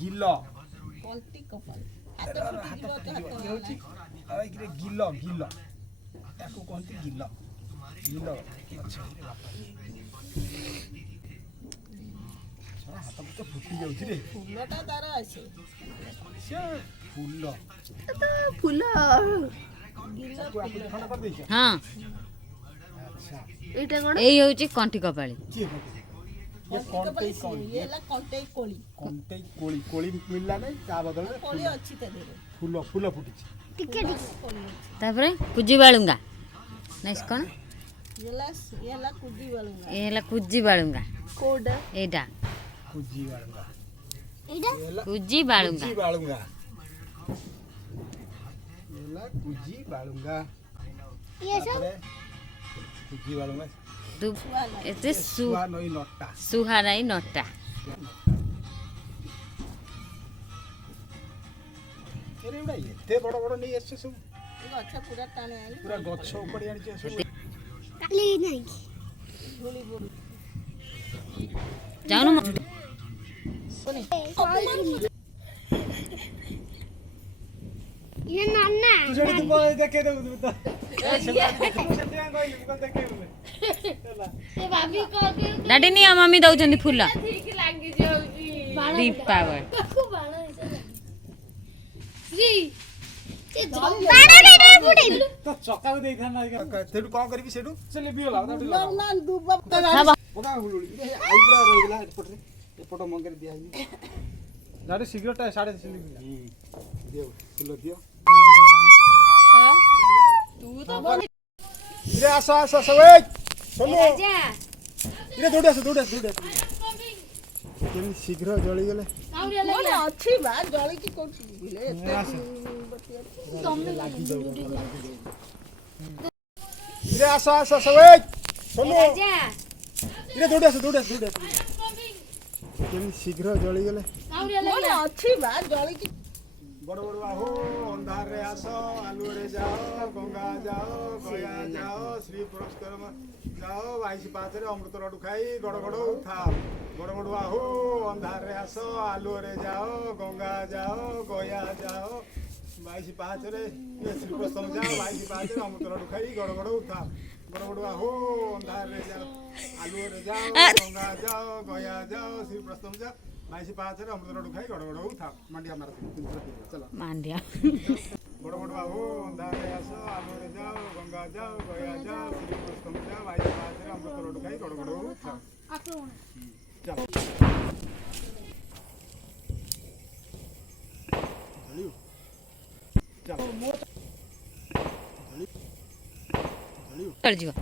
गिल्लो कंटी कपाल गिल्लो गिल्लो याको कहती गिल्लो गिल्लो हाथ तो फुटी जाउछि रे फूलटा तार आसे से फूल फूल गिल्ला को आपन खंड कर दैछ हां अच्छा एटा कोन एई होउची कंठी कपाळी की ये कंटे ये ला कंटे कोली कोली कोली मिलला नै ता बदल में कोली अछि त देरे फूल फूल फुटी टिके तापरे कुजी बाळुंगा नेक्स्ट कोन ये ला कुदी वालूंगा एला कुजी बाळुंगा कोडा एटा कुजी वालूंगा एटा कुजी बाळुंगा कुजी वालूंगा एला कुजी वालूंगा ये सब कुजी वालूंगा दु एते सुहा नई नट्टा सुहाराई नटा एरे उडा एते बड़ बड़ नै एसे सब गछ पूरा टाणे आली पूरा गछ ऊपर आनी छै सब काली नहीं धूली बोली जाउनु ये नन्ना तू जड़ी तू बोले देखे दे तो सेटिया कहली को देखे से भाभी को डाडी नि मम्मी दउचंदी फूल ठीक लागी जाउजी दीपावली को बाण श्री से बाण रे बुडी तो चक्का को देखा ना सेटू कोन करबी सेटू चले बियो ला ना ना दुबा पका हुलुली आई पूरा रह गेला एपट मंगरे दिया ही जाडे शीघ्रटा साडे सिली दियो फूल दियो हां तू तो बोल इरे आसा आसा सबे सोनो राजा इरे दौड़े आस केम शीघ्र जळी गेले काउरिया मोर अछि बा जळी की कोठी बिले एते तुम लागी जाऊ इरे आसा आसा सबे सोनो राजा इरे दौड़े आस केम शीघ्र जळी गेले काउरिया मोर अछि बा जळी की बड़ बड़ बाहू अंधार रे आसो आलू रे जाओ गंगा जाओ गया जाओ श्री पुरस्कार जाओ 22 रे अमृत लड्डू खाई गड़ गड़ उठा बड़ बड़ बाहू अंधार रे आसो आलू रे जाओ गंगा जाओ गया जाओ 22 रे श्री पुरस्कार जाओ 22 रे अमृत लड्डू खाई गड़ गड़ उठा बड़ बड़ बाहू अंधार रे जाओ आलू रे जाओ गंगा जाओ गया जाओ श्री पुरस्कार जाओ 22 रे अमृत लड्डू खाई गड़ गड़ उठा मंडिया मार चलो मांडिया बड़ बड़ बाबू अंधार रे आसो आलू रे जाओ गंगा जाओ गया जाओ श्री पुष्पम जाओ 22 रे अमृत लड्डू खाई गड़ गड़ उठा चलो चलो कर जियो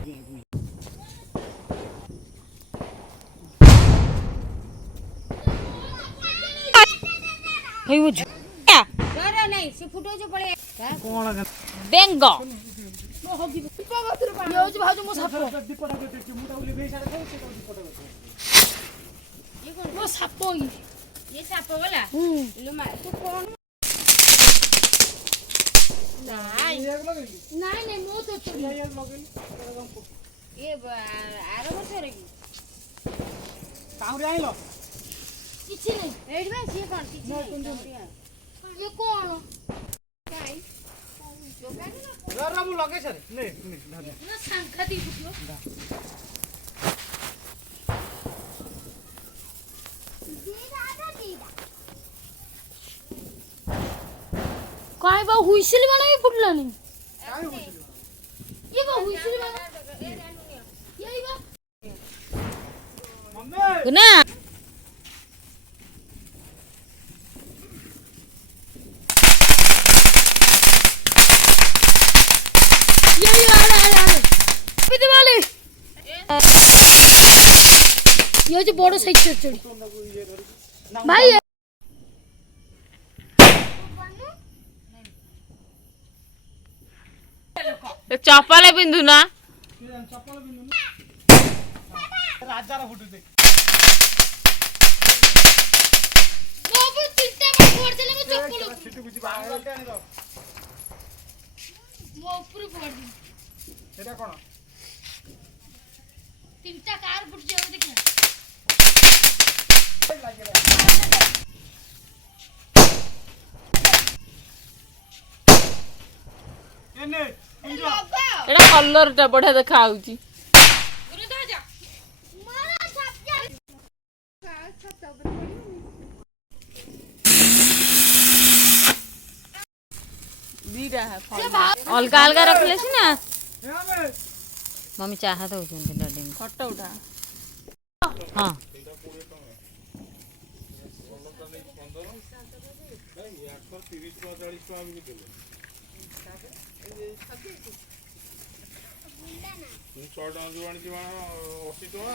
होई मुझ डर नहीं से फुटो जो पड़े कोन बेंगो ये हो भाजो मो साप दीपटा देखि मुटा उले बेई साडे खाइ से दीपटा ये कौन वो साप ये साप वाला लो मा तू कौन नहीं मो तो ये आरो वर्ष रे काउरे आइलो किछि नहीं एड में से कौन किछि ये कौन काई रा मु लगे सर ले ना सांखा दी फुटलो काय बा हुइसिल माने भी फुटला नहीं ये बा हुइसिल माने ये बा मम्मी ना ये पीते वाले ये जो बड़ो साइज चोरी भाई चप्पल पिंधु ना चप्पल बिंदु राजा रा फोटो दे ଛିଟୁକୁ ଯିବା ଆଣିବ ମୋ ଉପରୁ ପଡି ସେଟା କଣ ତିନିଟା କାର ଫୁଟି ଯାଉ ଦେଖିଲା ଏନେ ଏଟା କଲର ଟା ବଢିଆ ଦେଖା ହଉଛି। ଅଲଗା ଅଲଗା ରଖିଲେ ସିନା ମମି ଚାହା ଦଉଛନ୍ତି ଡାଡି ଫଟୋ ଉଠା ହଁ ଶହେ ଟଙ୍କା ଯୋଉ ଆଣିଛି 80 ଟଙ୍କା